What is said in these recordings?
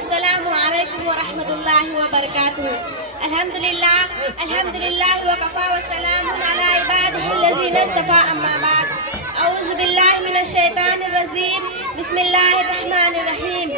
السلام علیکم ورحمۃ اللہ وبرکاتہ. الحمدللہ وکفا والسلام علی عبادہ الذین اصطفیٰ اما بعد. اعوذ باللہ من الشیطان الرجیم. بسم اللہ الرحمن الرحیم.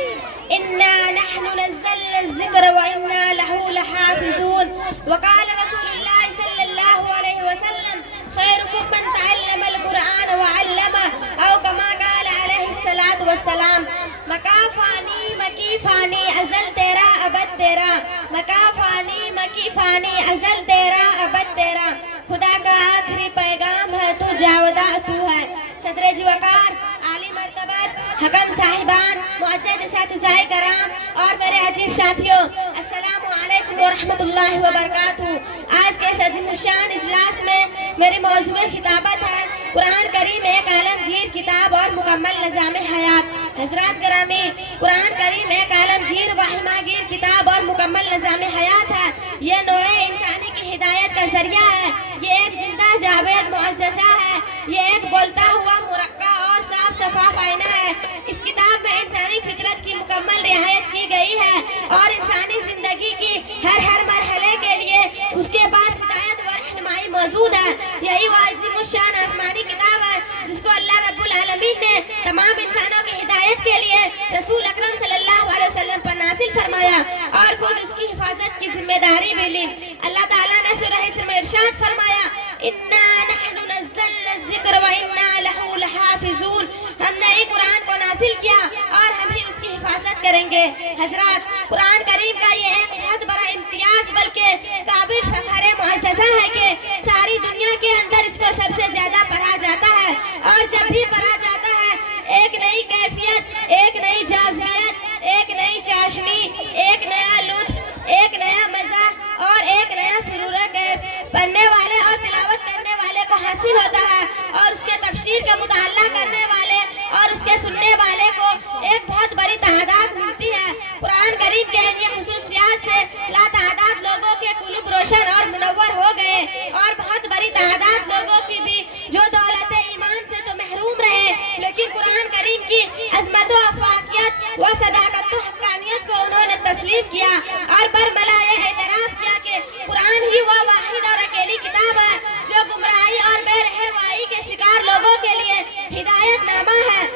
انا نحن نزلنا الذکر وانا له لحافظون. وقال رسول اللہ صلی اللہ علیہ وسلم خیرکم من تعلم القرآن وعلمہ او کما قال علیہ الصلاۃ والسلام. مکافانی مکیفانی ازل تیرا ابد تیرا. مکافانی مکیفانی ازل تیرا ابد تیرا. خدا کا آخری پیغام ہے تو جاودہ تو ہے. صدر وقار عالی مرتبت حکم صاحبان معزز اساتذہ کرام اور میرے عزیز ساتھیوں، السلام علیکم ورحمۃ اللہ وبرکاتہ. آج کے سجن الشان اجلاس میں میری موضوع خطابت ہے قرآن کریم ایک عالمگیر کتاب اور مکمل نظام حیات. حضرات گرامی، قرآن کریم ایک عالمگیر واہمہ گیر کتاب اور مکمل نظام حیات ہے. یہ نوع انسانی کی ہدایت کا ذریعہ ہے. یہ ایک زندہ جاوید معجزہ ہے. یہ ایک بولتا ہوا مرقع اور صاف شفاف آئینہ ہے. اس کتاب میں انسانی فطرت کی مکمل رعایت کی گئی ہے اور انسانی زندگی کی ہر مرحلے کے لیے اس کے پاس ہدایت و رہنمائی موجود ہے. یہی وہ عظیم الشان آسمانی کتاب ہے جس کو اللہ رب العالمین نے تمام انسانوں کی ہدایت کے لیے رسول اکرم صلی اللہ علیہ وسلم پر نازل فرمایا اور خود اس کی حفاظت کی ذمہ داری بھی لی. اللہ تعالیٰ نے سورہ حشر میں ارشاد فرمایا انا نحن نزلنا الذکر وانا له لحافظون. ہم نے ہی قرآن کو نازل کیا اور ہم ہی اس کی حفاظت کریں گے. حضرات، قرآن کریم کا یہ ایک بہت بڑا امتیاز بلکہ قابل فخر معجزہ ہے کہ ساری دنیا کے اندر اس کو سب سے زیادہ پڑھا جاتا ہے اور جب بھی پڑھا جاتا ہے ایک نئی کیفیت، ایک نئی جاذبیت، ایک نئی چاشنی، ایک نیا لطف، ایک نیا مزہ اور ایک نیا سرور کیف پڑھنے والے اور تلاوت کرنے والے کو حاصل ہوتا ہے اور اس کے تفسیر کا مطالعہ کرنے والے اور اس کے سننے والے کو ایک بہت بڑی تعداد ملتی ہے. قرآن کریم کے انہی خصوصیات سے لاتعداد لوگوں کے قلوب روشن اور منور ہو گئے اور بہت بڑی تعداد لوگوں کی بھی جو دولت ایمان سے تو محروم رہے لیکن قرآن کریم کی عظمت و افاقیت و صداقت و حقانیت کو انہوں نے تسلیم کیا اور برملا یہ اعتراف کیا کہ قرآن ہی وہ واحد اور اکیلی کتاب ہے جو گمراہی اور بے رہنمائی کے شکار لوگوں کے لیے ہدایت نامہ ہے.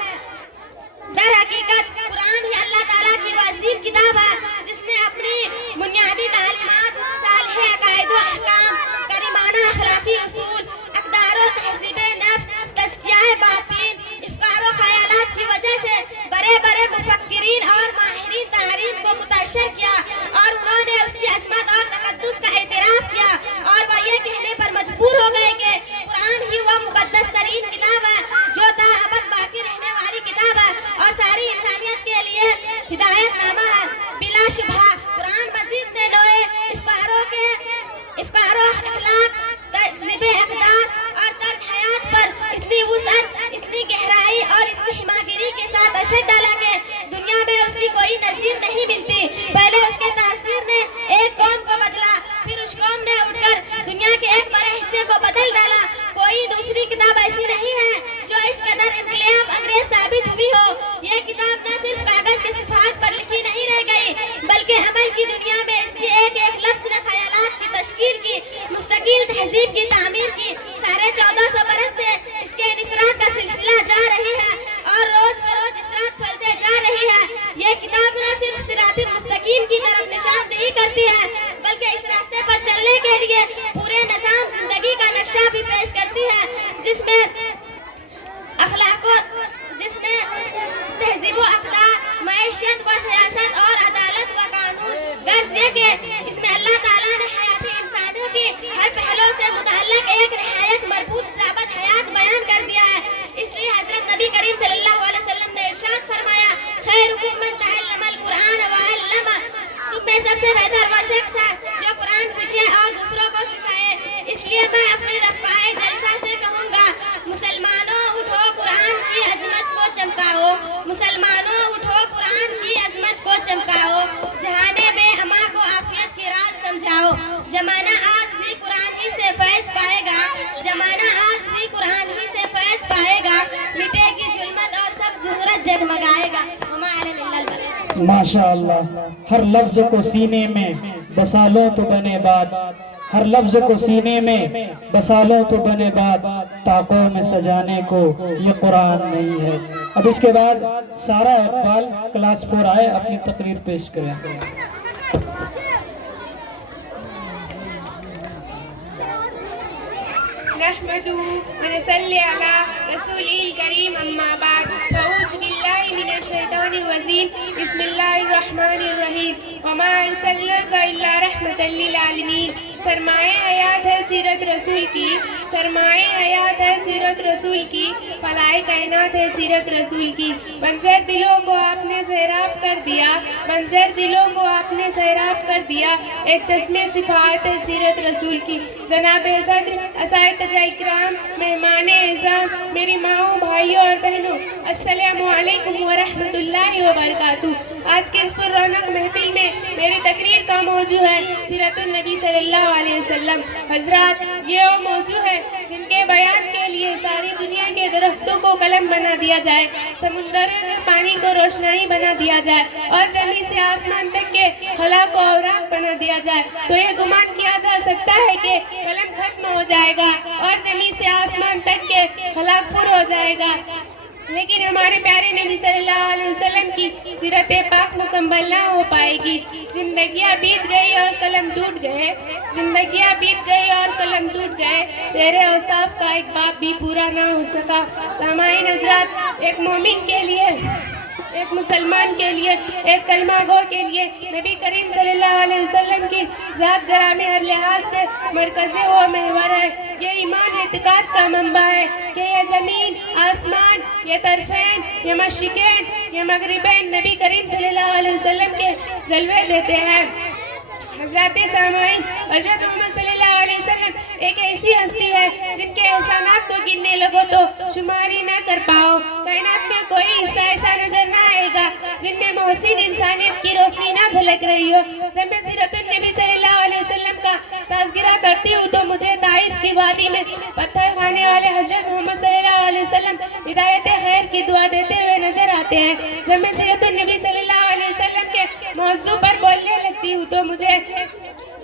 در حقیقت قرآن ہی اللہ تعالیٰ کی وہ عظیم کتاب ہے جس نے اپنی بنیادی تعلیمات، صالح عقائد و احکام، کریمانہ اخلاقی اصول، اقدار و تہذیب نفس، تزکیہ باطن، افکار و خیالات کی وجہ سے بڑے بڑے مفکرین اور ماہرین تعلیم کو متاثر کیا اور انہوں نے اس کی عظمت اور تقدس کا اعتراف کیا اور وہ یہ کہنے پر مجبور ہو گئے کہ قرآن ہی وہ مقدس ترین کتاب ہے جو تا ابد باقی رہنے والی کتاب ہے اور ساری انسانیت کے لیے ہدایت نامہ ہے. بلا شبہ قرآن مجید نے نوع افکار و اخلاق، تہذیب اقدار اور طرز حیات پر اتنی وسعت، اتنی گہرائی اور اتنی ہماگیری کے ساتھ اثر ڈالا کہ دنیا میں اس کی کوئی نظیر نہیں ملتی. پہلے اس کے تاثیر نے ایک قوم کو بدلا، پھر اس قوم نے اٹھ کر دنیا کے ایک بڑے حصے کو بدل ڈالا. کوئی دوسری کتاب ایسی نہیں ہے جو اس قدر انقلاب انگیز ثابت ہوئی ہو. یہ کتاب نہ صرف کاغذ کے صفحات پر لکھی نہیں رہ گئی بلکہ عمل کی دنیا میں اس کی ایک ایک لفظ نے خیالات کی تشکیل کی، مستقل تہذیب کی تعمیر کی. 1450 برس سے اس کے انشراط کا سلسلہ جا رہی ہے اور روز بروز اشراط پھیلتے جا رہی ہے. یہ کتاب نہ صرف صراط مستقیم کی طرف نشاندہی کرتی ہے بلکہ اس راستے پر چلنے کے لیے پورے نظام زندگی کا نقشہ بھی پیش کرتی ہے جس میں تہذیب و اقدار، معیشت و سیاست اور عدالت و قانون. غرض یہ کہ اس میں اللہ تعالیٰ نے حیاتی انسانوں کی ہر پہلو سے متعلق ایک نہایت مربوط ضابط حیات بیان کر دیا ہے. اس لیے حضرت نبی کریم صلی اللہ علیہ وسلم نے ارشاد فرمایا خیرکم من تعلم القرآن وعلمہ. تم میں سب سے بہتر وہ شخص ہے جو قرآن سیکھے اور دوسروں کو سکھائے. اس لیے میں اپنی رفقائے جلسہ سے کہوں گا مسلمانوں اٹھو قرآن کی عظمت کو چمکاؤ. مسلمانوں اٹھو قرآن کی عظمت کو چمکاؤ. جہانے بے اما کو عافیت کی راز سمجھاؤ. زمانہ آج بھی قرآن ہی سے فیض پائے گا. زمانہ آج بھی قرآن ہی سے فیض پائے گا. مٹے گی ظلمت اور سب ظہورت جگمگائے گا. وما علینا الا البلاغ. ماشاء اللہ، ہر لفظ کو سینے میں بسا لو تو بنے بات، ہر لفظ کو سینے میں بسا لو تو بنے بات، طاقوں میں سجانے کو یہ قرآن نہیں ہے۔ اب اس کے بعد سارا اقبال کلاس 4 آئے اپنی تقریر پیش کریں۔ نحمده ونصلي على رسوله الكريم أما بعد فأعوذ بالله من الشيطان الرجيم بسم الله الرحمن الرحيم وما أرسلناك إلا رحمة للعالمين۔ سرمائے حیات ہے سیرت رسول کی، سرمائے حیات ہے سیرت رسول کی، فلاح کائنات ہے سیرت رسول کی۔ بنجر دلوں کو آپ نے سیراب کر دیا، بنجر دلوں کو آپ نے سیراب کر دیا، ایک چشمے صفات ہے سیرت رسول کی۔ جناب صدر، اساتذہ اکرام، مہمان اعزام، میری ماؤں، بھائیوں اور بہنوں، السلام علیکم ورحمۃ اللہ وبرکاتہ۔ آج کے اس پر رونق محفل میں میری تقریر کا موضوع ہے سیرت النبی صلی اللہ علیہ وسلم۔ حضرات، یہ وہ موضوع ہے جن کے بیان کے لیے ساری دنیا کے درختوں کو قلم بنا دیا جائے، سمندروں کے پانی کو روشنائی بنا دیا جائے اور زمین سے آسمان تک کے خلا کو اوراق بنا دیا جائے تو یہ گمان کیا جا سکتا ہے کہ قلم ختم ہو جائے گا اور زمین سے آسمان تک کے خلا پر ہو جائے گا، لیکن ہمارے پیارے نبی صلی اللہ علیہ وسلم کی سیرت پاک مکمل نہ ہو پائے گی۔ زندگیاں بیت گئی اور قلم ٹوٹ گئے، زندگیاں بیت گئی اور قلم ٹوٹ گئے، تیرے اوصاف کا ایک باب بھی پورا نہ ہو سکا۔ سامعین حضرات، ایک مومن کے لیے، ایک مسلمان کے لیے، ایک کلمہ گو کے لیے نبی کریم صلی اللہ علیہ وسلم کی ذات گرامی ہر لحاظ سے مرکزی و محور ہے۔ یہ ایمان اعتقاد کا منبع ہے کہ یہ زمین، آسمان، یہ طرفین، یہ مشرقین، یہ مغربین نبی کریم صلی اللہ علیہ وسلم کے جلوے دیتے ہیں۔ حضرات سامعین، حضرت محمد صلی اللہ علیہ وسلم ایک ایسی ہستی ہے جن کے احسانات کو گننے لگو تو شماری نہ کر پاؤ۔ کائنات میں کوئی حصہ ایسا نظر نہ آئے گا جن میں محسن انسانیت کی روشنی نہ جھلک رہی ہو۔ جب میں سیرت النبی صلی اللہ علیہ وسلم کا تذکرہ کرتی ہوں تو مجھے طائف کی وادی میں پتھر کھانے والے حضرت محمد صلی اللہ علیہ وسلم ہدایت خیر کی دعا دیتے ہوئے نظر آتے ہیں۔ جب میں سیرت النبی صلی اللہ علیہ وسلم کے موضوع پر بولنے لگتی ہوں تو مجھے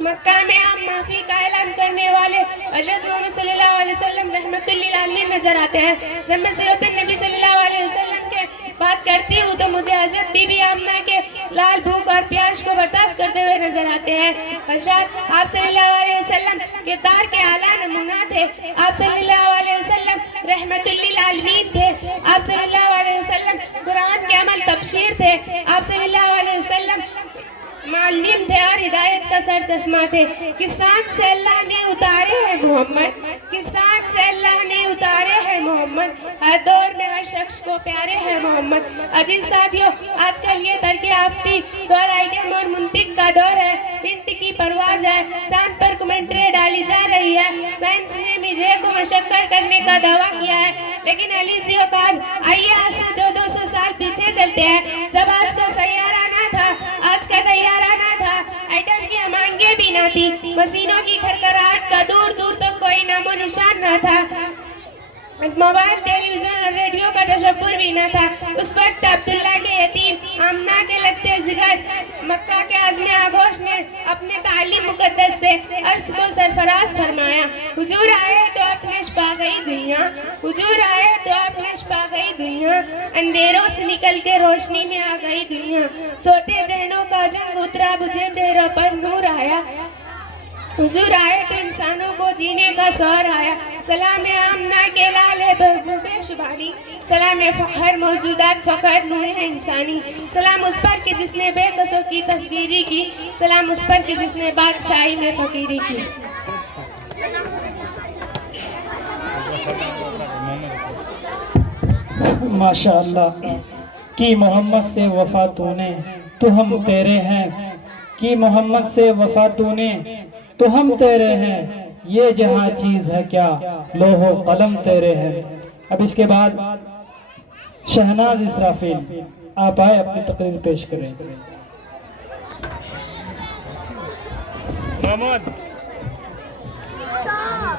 مکہ میں عام معافی کا اعلان کرنے والے حضرت محمد صلی اللہ علیہ وسلم رحمت للعالمین نظر آتے ہیں۔ جب میں سیرت النبی صلی اللہ علیہ وسلم کے بات کرتی ہوں تو مجھے حضرت بی بی آمنہ کے لال بھوک اور پیاس کو برداشت کرتے ہوئے نظر آتے ہیں۔ حضرات، آپ صلی اللہ علیہ وسلم کردار کے اعلیٰ نمونہ تھے۔ آپ صلی اللہ علیہ وسلم رحمت للعالمین تھے۔ آپ صلی اللہ علیہ وسلم قرآن کے عمل تبشیر تھے۔ آپ صلی اللہ علیہ وسلم معلم تھے اور ہدایت کا سر چشمہ تھے۔ کس ساتھ سے اللہ نے اتارے ہیں محمد، کس ساتھ سے اللہ نے اتارے ہیں محمد، ہر دور میں ہر شخص کو پیارے ہیں محمد۔ عزیز ساتھیوں، آج کل یہ ترقی یافتہ دور آئیڈیم اور منطق کا دور ہے۔ منٹ کی پرواز ہے، چاند پر کمنٹری ڈالی جا رہی ہے۔ سائنس نے میڈیا کو مشکل کرنے کا دعویٰ کیا ہے، لیکن علیزی اوقات آئیے آج سے 1400 سال پیچھے چلتے ہیں، جب آج کا سیارہ نہ تھا، آج کا طیارہ نہ تھا، ایٹم کی امانگیں بھی نہ تھی، مشینوں کی کھڑکھڑاہٹ کا دور دور تک کوئی نام و نشان نہ تھا، موبائل، ٹیلی ویژن اور ریڈیو کا تصور بھی نہ تھا۔ اس وقت عبداللہ کے یتیم، آمنہ کے لگتے زگر، مکہ کے عزم آغوش نے اپنے تعلیم مقدس سے عرض کو سرفراز فرمایا۔ حضور آئے تو اپنے چھپا گئی دنیا، حضور آئے تو اپنے چھپا گئی دنیا، اندھیروں سے نکل کے روشنی میں آ گئی دنیا، سوتے ذہنوں کا جنگ اترا، بجھے چہروں پر نور آیا، حضور آئے تو انسانوں کو جینے کا سور آیا۔ سلام آمنہ کے لال محبوب شبانی، سلام فخر موجودات فخر نوح انسانی، سلام اس پر کہ جس نے بے کسوں کی تصغیری کی، سلام اس پر کہ جس نے بادشاہی میں فقیری کی۔ ماشاءاللہ، کی محمد سے وفا تو نے تو ہم تیرے ہیں، کی محمد سے وفا تو نے تو ہم تیرے ہیں، یہ جہاں چیز ہے کیا لوح و قلم تیرے ہیں۔ اب اس کے بعد شہناز اسرافیل آپ آئے اپنی تقریر پیش کریں۔ محمد Stop!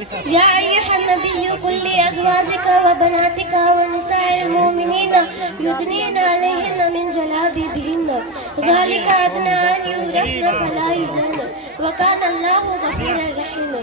یا ایھا النبی قل لازواجک وبناتک ونساء المؤمنین یدنین علیہن من جلابیبہن ذلک ادنی ان یعرفن فلا یؤذین وکان اللہ غفورا رحیما۔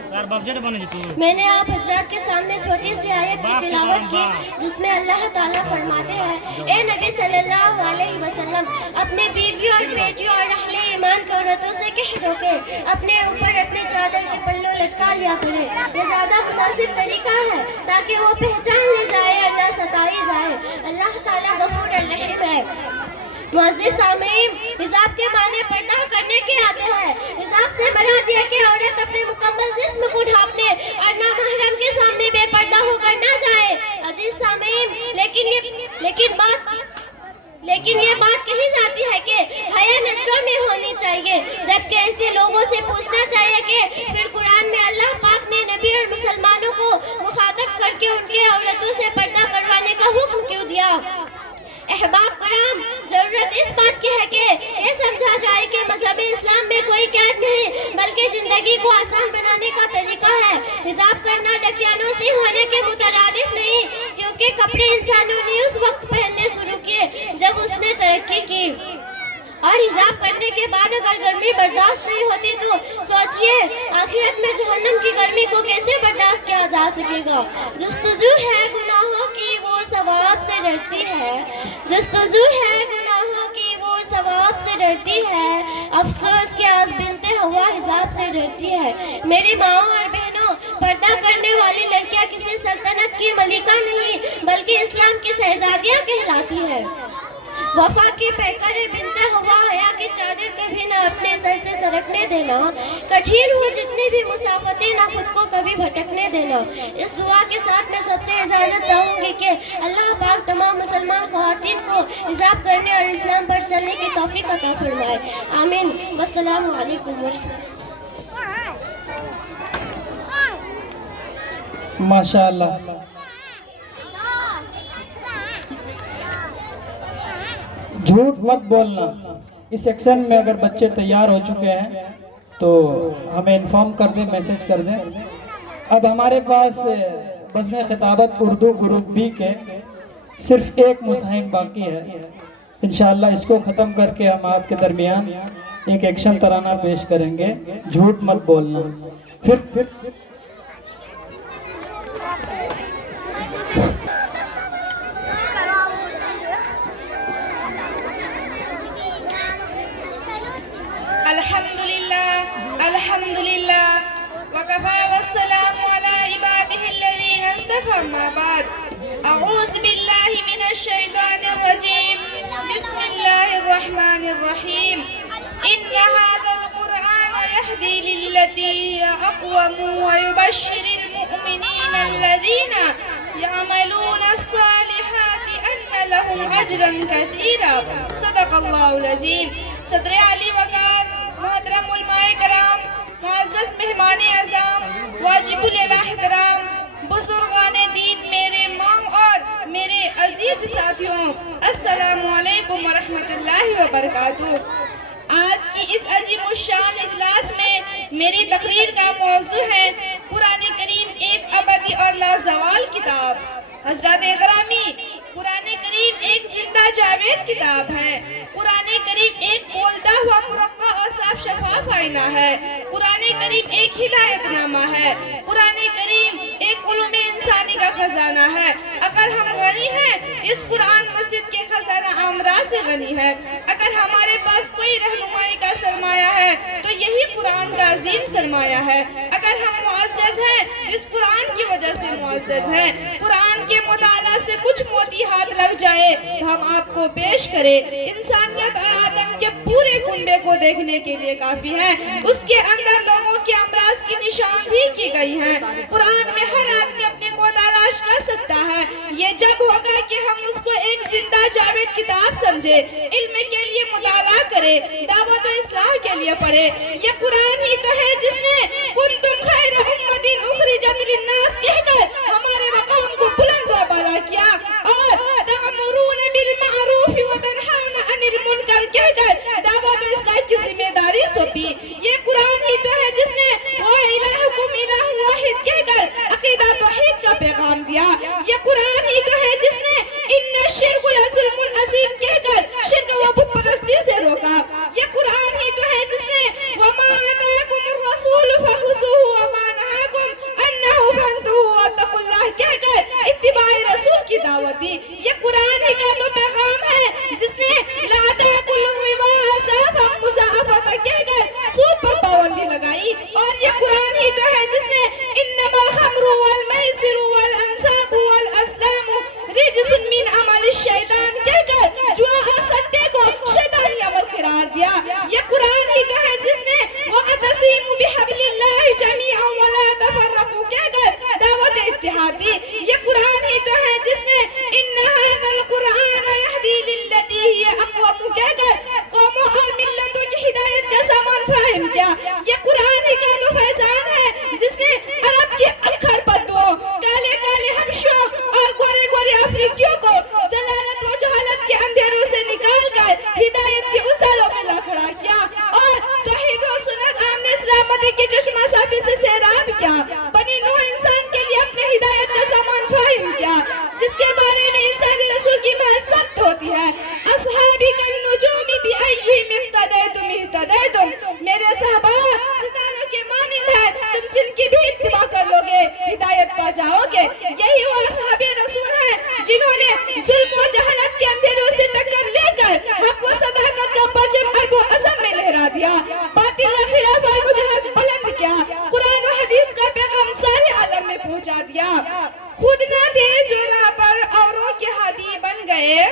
میں نے آپ حضرات کے سامنے چھوٹی سی آیت کی تلاوت کی جس میں اللہ تعالیٰ فرماتے ہیں اے نبی صلی اللہ علیہ وسلم اپنے بیویوں اور بیٹیوں اور اہل ایمان کی عورتوں سے کہہ دو کہ اپنے اوپر اپنے چادر کے پلو لٹکا لیا کریں، یہ زیادہ مناسب طریقہ ہے تاکہ وہ پہچان لی جائے اور نہ ستائی جائے۔ اللہ تعالیٰ غفور الرحیم ہے۔ معزز سامعین، حجاب کے معنی پردہ کرنے کے آتے ہیں۔ حجاب سے مراد یہ کہ عورت اپنے مکمل جسم کو ڈھانپنے اور نامحرم کے سامنے بے پردہ ہو کر نہ جائے۔ عزیز سامعین، لیکن یہ بات کہی جاتی ہے کہ حیا نظروں میں ہونی چاہیے، جبکہ ایسے لوگوں سے پوچھنا چاہیے کہ پھر قرآن میں اللہ پاک نے نبی اور مسلمانوں کو مخاطب کر کے ان کے عورتوں سے پردہ کروانے کا حکم کیوں دیا؟ احباب کرام، ضرورت اس بات کی ہے کہ یہ سمجھا جائے کہ مذہب اسلام میں کوئی قید نہیں بلکہ زندگی کو آسان بنانے کا طریقہ ہے۔ حجاب کرنا ڈکیانوں سے ہونے کے مترادف نہیں، کیونکہ کپڑے انسانوں نے اس وقت پہننے شروع کیے جب اس نے ترقی کی، اور حجاب کرنے کے بعد اگر گرمی برداشت نہیں ہوتی تو سوچئے آخرت میں جہنم کی گرمی کو کیسے برداشت کیا جا سکے گا۔ جستجو ہے گناہوں کی وہ ثواب سے ڈرتی ہے، جستجو ہے گناہوں کی وہ ثواب سے ڈرتی ہے، افسوس کہ آج بنت ہوا حجاب سے ڈرتی ہے۔ میری ماؤں اور بہنوں، پردہ کرنے والی لڑکیاں کسی سلطنت کی ملکہ نہیں بلکہ اسلام کی شہزادیاں کہلاتی ہے۔ وفا کی پیکر بنت ہوا حیا کی چادر کبھی نہ اپنے سر سے سرکنے دینا، کٹھین ہو جتنی بھی مسافتیں نہ خود کو کبھی بھٹکنے دینا۔ اس دعا کے ساتھ میں سب سے اجازت چاہوں گی کہ اللہ پاک تمام مسلمان خواتین کو حجاب کرنے اور اسلام پر چلنے کی توفیق عطا فرمائے، آمین۔ والسلام علیکم ورحمۃ اللہ۔ ماشاء اللہ۔ جھوٹ مت بولنا۔ اس سیکشن میں اگر بچے تیار ہو چکے ہیں تو ہمیں انفارم کر دیں، میسج کر دیں۔ اب ہمارے پاس بزم خطابت اردو گروپ بی کے صرف ایک مصاحب باقی ہے، انشاءاللہ اس کو ختم کر کے ہم آپ کے درمیان ایک ایکشن ترانہ پیش کریں گے، جھوٹ مت بولنا۔ پھر الحمدللہ وکفا والسلام علی عبادہ الذین اصطفى اما بعد اعوذ باللہ من الشیطان الرجیم بسم اللہ الرحمن الرحیم ان هذا القرآن يهدي للتي هي اقوم ويبشر المؤمنین الذین يعملون الصالحات ان لهم اجرا كثيرا صدق اللہ العظیم۔ صدر علی وقار، محترم علماء کرام، معزز مہمان اعظام، واجب الاحترام، بزرگان دین، میرے ماں اور میرے عزیز ساتھیوں، السلام علیکم ورحمۃ اللہ وبرکاتہ۔ آج کی اس عظیم الشان اجلاس میں میری تقریر کا موضوع ہے قرآن کریم ایک ابدی اور لازوال کتاب۔ حضرات گرامی، قرآن کریم ایک زندہ جاوید کتاب ہے۔ قرآن کریم ایک بولتا ہوا مرقع اور صاف شفاف آئینہ ہے۔ قرآن کریم ایک ہدایت نامہ ہے۔ قرآن کریم ایک علوم انسانی کا خزانہ ہے۔ اگر ہم غنی ہیں، اس قرآن مسجد کے خزانہ امراض سے غنی ہے۔ اگر ہمارے پاس کوئی رہنمائی کا سرمایہ ہے تو یہی قرآن کا عظیم سرمایہ ہے۔ اگر ہم معزز ہیں، اس قرآن کی وجہ سے معزز ہیں۔ قرآن کے مطالعہ سے کچھ موتی ہاتھ لگ جائے تو ہم آپ کو پیش کریں، انسانیت اور آدم کے پورے کنبے کو دیکھنے کے لیے کافی ہے۔ اس کے اندر لوگوں کے امراض کی نشاندہی کی گئی ہے۔ قرآن میں ہر آدمی اپنے کو تلاش کر سکتا ہے، یہ جب ہوگا کہ ہم اس کو ایک زندہ جاوید کتاب سمجھے، علم کے لیے مطالعہ کرے، دعوت و اصلاح کے لیے پڑھے۔ یہ قرآن ہی تو ہے جس نے کنتم خیر امت اخرجت للناس کہہ کر ہمارے مقام کو بلند و بالا کیا، اور تأمرون بالمعروف وتنہون عن المنکر کہہ کر دعوت و اصلاح کی ذمہ داری سونپی۔ یہ قرآن ہی تو ہے جس نے وَإِلَٰهُكُمْ إِلَٰهٌ وَاحِدٌ کہہ کر کا پیغام دیا. یہ قرآن ہی تو ہے جس نے ان الشرک لظلم عظیم کہہ کر شرک و بت پرستی سے روکا. یہ قرآن ہی تو ہے جس نے وما آتاکم الرسول فخذوه وما نهاکم عنہ فانتہوا واتقوا اللہ کہہ کر اتباع رسول کی دعوت دی. یہ قرآن ہی کا تو پیغام ہے جس نے لا تاکلوا الربا اضعافا مضاعفۃ کہہ کر سود پر پابندی لگائی. اور یہ قرآن ہی تو ہے جس نے انما الخمر والمیسر والانصاب والازلام رجس من عمل الشیطان کہہ کر جوا اور سٹے کو شیطانی عمل قرار دیا. یہ قرآن ہی تو ہے جس نے وَاعْتَصِمُوا بِحَبْلِ اللَّهِ جَمِيعًا وَلَا تَفَرَّقُوا کہہ کر دعوت اتحاد دی. یہ قرآن ہی تو ہے جس نے إِنَّ هَذَا الْقُرْآنَ يَهْدِي لِلَّتِي هِيَ أَقْوَمُ کہہ کر قوموں اور ملتوں کی ہدایت کا سامان فراہم کیا. یہ قرآن ہی کا تو فیضان ہے جس نے عرب کے اکھر پتوں کالے کالے حبشوں اور گورے گورے افریقیوں کو ضلالت و جہالت کے اندھیروں سے نکال کر ہدایت کے اصالوں میں لا کھڑا کیا اور توحید و سنت آمن سلامتی کے چشمہ صافی سے سیراب کیا. بنی نوح انسان کے لیے اپنے ہدایت کا سامان فراہم کیا جس کے بارے میں انسانی رسول کی بات سخت ہوتی ہے. اصحابی کالنجوم بأیہم اقتدیتم اہتدیتم میرے صحابہ ستاروں کے مانند ہے تم جن کی بھی اتباع کر لو گے ہدایت پا جاؤ گے. یہی وہ اصحاب رسول ہیں جنہوں نے ظلم و جہالت کے اندھیروں سے ٹکر لے کر حق و صداقت کا پرچم ارب و عظم میں لہرا دیا. باطل کے خلاف المجاہد بلند کیا. قرآن و حدیث کا پیغام سارے عالم میں پہنچا دیا. خود نہ تھے جو راہ پر اوروں کے ہادی بن گئے.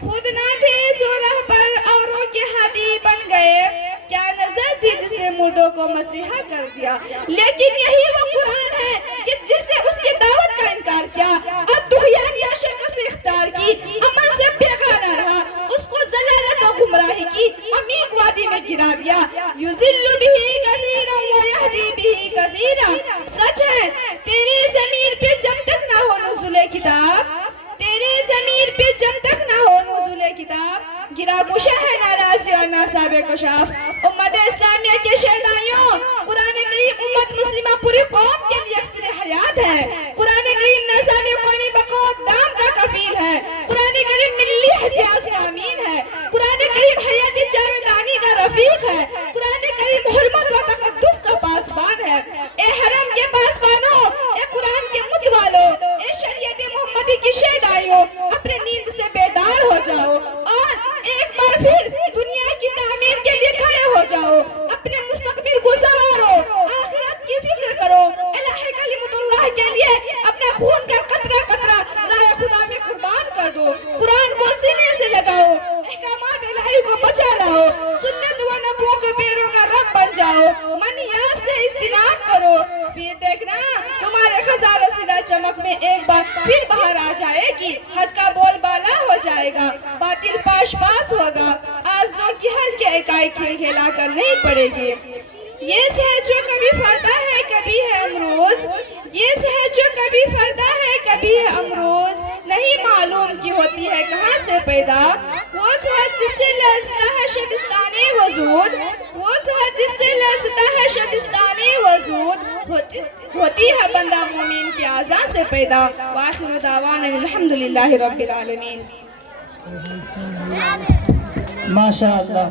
خود نہ تھے جو راہ پر اوروں کے ہادی بن گئے. کیا نظر تھی جسے مردوں کو مسیحا کر دیا. لیکن یہی وہ قرآن ہے کہ جس نے اس کی دعوت کا انکار کیا اور طغیان یا شرکت سے اختیار کی عمل سے بیگانہ رہا اس کو ضلالت و گمراہی کی عمیق وادی میں گرا دیا. یضل به کثیرا ویہدی به کثیرا. سچ ہے تیری ضمیر پہ جب تک نہ ہو نزول کتاب تیرے ضمیر پہ جب تک نہ ہو نزول کتاب گرا گشا ہے ناراضی اور ناصاب کشاف. امت اسلامیہ کے شہدائیوں قرآن کریم امت مسلمہ پوری قوم کے لیے اکسر حیات ہے. قرآن کریم نظام قومی بقا و دام کا کفیل ہے. قرآن کریم ملی احتیاط کا امین ہے. قرآن کریم حیات جاویدانی کا رفیق ہے. قرآن کریم حرمت و تقدس کا پاسبان ہے. اے حرم کے پاسبانوں، اے قرآن کے متوالوں، اے شریعت محمدی کی شہدائیوں اپنے نیند سے بیدار ہو جاؤ اور ایک بار پھر دنیا کی تعمیر کے لیے کھڑے ہو جاؤ. اپنے مستقبل کو سنوارو، آخرت کی فکر کرو. الہ کلمت اللہ کے لیے اپنا خون کا قطرہ قطرہ راہ خدا میں قربان کر دو. قرآن کو سینے سے لگاؤ، احکامات الہی کو بچا لاؤ. سنت و نبووں کے پیروں کا رب بن جاؤ. منیات سے اجتناب کرو. پھر دیکھنا تمہارے خزانہ سیدھا چمک میں ایک بار پھر باہر آ جائے گی. حق کا بول بالا ہو جائے گا، باطل پاش پاس ہوگا. آرزوں کی ہر کے اکائی کھل کھلا کر نہیں پڑے گی. یہ سہر جو کبھی فردا ہے کبھی ہے امروز. یہ سہر جو کبھی فردا ہے کبھی ہے امروز. نہیں معلوم کی ہوتی ہے کہاں سے پیدا. وہ سہر جس سے لرزتا ہے شبستان وجود. وہ سہر جس سے لرزتا ہے شبستان وجود. ہوتی ہے بندہ مومن کے اعضاء سے پیدا. وآخر دعوانا الحمدللہ رب العالمین. ماشاء اللہ.